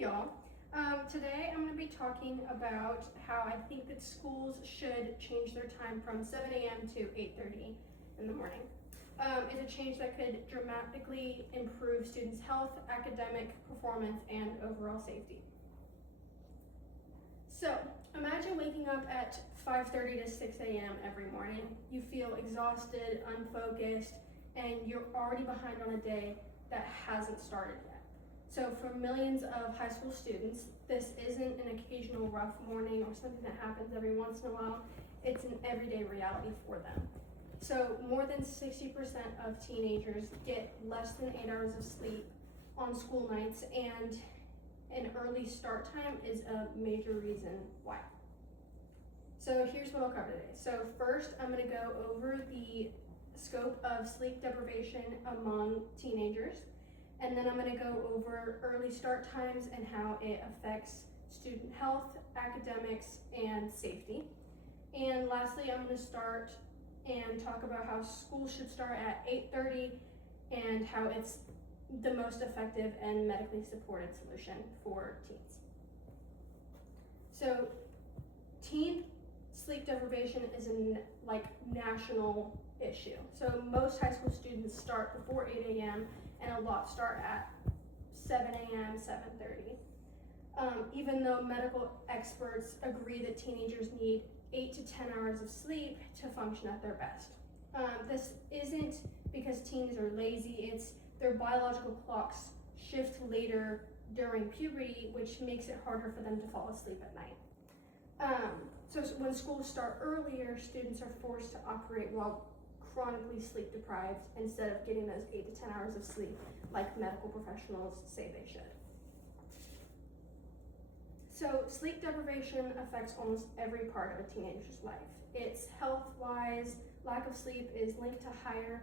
y'all. Today I'm going to be talking about how I think that schools should change their time from 7 a.m. to 8:30 in the morning. It's a change that could dramatically improve students' health, academic performance, and overall safety. So, imagine waking up at 5:30 to 6 a.m. every morning. You feel exhausted, unfocused, and you're already behind on a day that hasn't started yet. So for millions of high school students, this isn't an occasional rough morning or something that happens every once in a while. It's an everyday reality for them. So more than 60% of teenagers get less than 8 hours of sleep on school nights, and an early start time is a major reason why. So here's what I'll cover today. So first, I'm going to go over the scope of sleep deprivation among teenagers. And then I'm going to go over early start times and how it affects student health, academics, and safety. And lastly, I'm going to start and talk about how school should start at 8:30 and how it's the most effective and medically supported solution for teens. So teen sleep deprivation is a national issue. So most high school students start before 8 a.m. and a lot start at 7 a.m., 7:30. Even though medical experts agree that teenagers need 8 to 10 hours of sleep to function at their best. This isn't because teens are lazy, it's their biological clocks shift later during puberty, which makes it harder for them to fall asleep at night. So when schools start earlier, students are forced to operate while chronically sleep deprived instead of getting those 8 to 10 hours of sleep like medical professionals say they should. So sleep deprivation affects almost every part of a teenager's life. It's health-wise, lack of sleep is linked to higher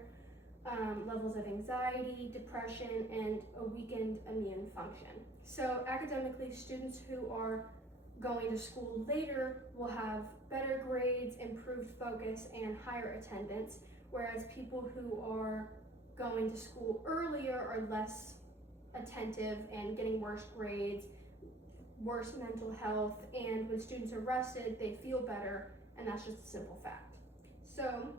levels of anxiety, depression, and a weakened immune function. So academically, students who are going to school later will have better grades, improved focus, and higher attendance, whereas people who are going to school earlier are less attentive and getting worse grades, worse mental health, and when students are rested, they feel better, and that's just a simple fact. So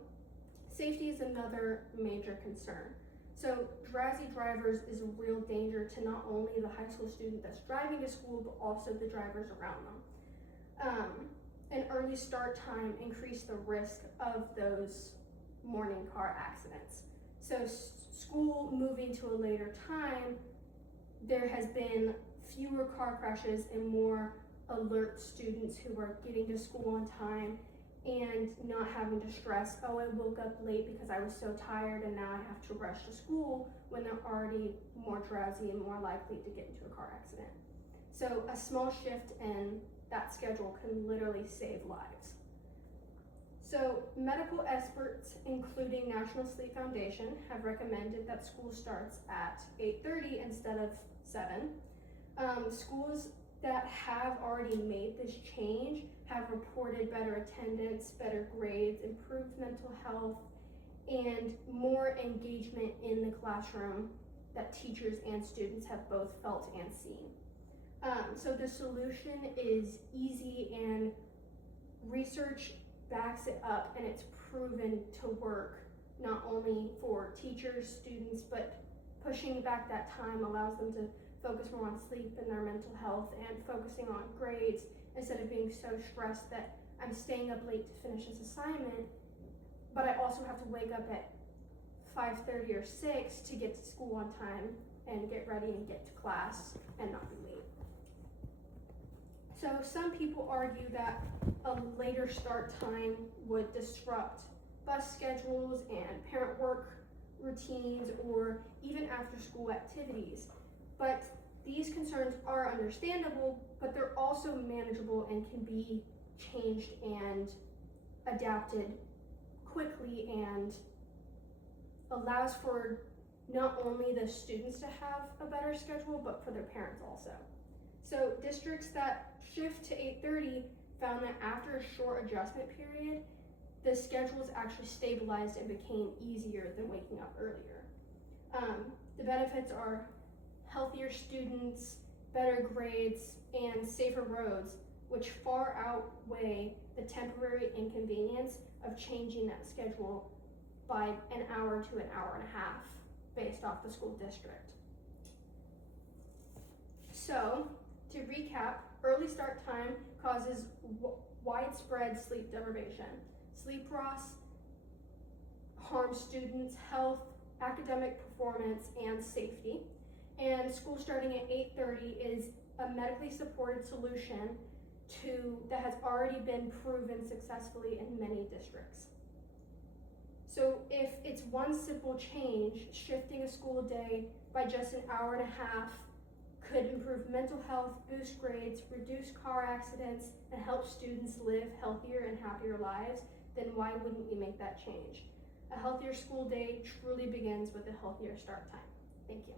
safety is another major concern. So drowsy drivers is a real danger to not only the high school student that's driving to school, but also the drivers around them. An early start time increased the risk of those morning car accidents. So school moving to a later time, there has been fewer car crashes and more alert students who are getting to school on time and not having to stress, oh, I woke up late because I was so tired and now I have to rush to school, when they're already more drowsy and more likely to get into a car accident. So a small shift in that schedule can literally save lives. So medical experts, including National Sleep Foundation, have recommended that school starts at 8:30 instead of 7. Schools that have already made this change have reported better attendance, better grades, improved mental health, and more engagement in the classroom that teachers and students have both felt and seen. So the solution is easy, and research backs it up, and it's proven to work not only for teachers, students, but pushing back that time allows them to focus more on sleep and their mental health and focusing on grades instead of being so stressed that I'm staying up late to finish this assignment, but I also have to wake up at 5:30 or 6 to get to school on time and get ready and get to class and not be late. So some people argue that a later start time would disrupt bus schedules and parent work routines or even after school activities. But these concerns are understandable, but they're also manageable and can be changed and adapted quickly, and allows for not only the students to have a better schedule, but for their parents also. So districts that shift to 8:30 found that after a short adjustment period, the schedules actually stabilized and became easier than waking up earlier. The benefits are healthier students, better grades, and safer roads, which far outweigh the temporary inconvenience of changing that schedule by an hour to an hour and a half based off the school district. So, to recap, early start time causes widespread sleep deprivation. Sleep loss harms students' health, academic performance, and safety. And school starting at 8:30 is a medically supported solution that has already been proven successfully in many districts. So if it's one simple change, shifting a school day by just an hour and a half could improve mental health, boost grades, reduce car accidents, and help students live healthier and happier lives, then why wouldn't we make that change? A healthier school day truly begins with a healthier start time. Thank you.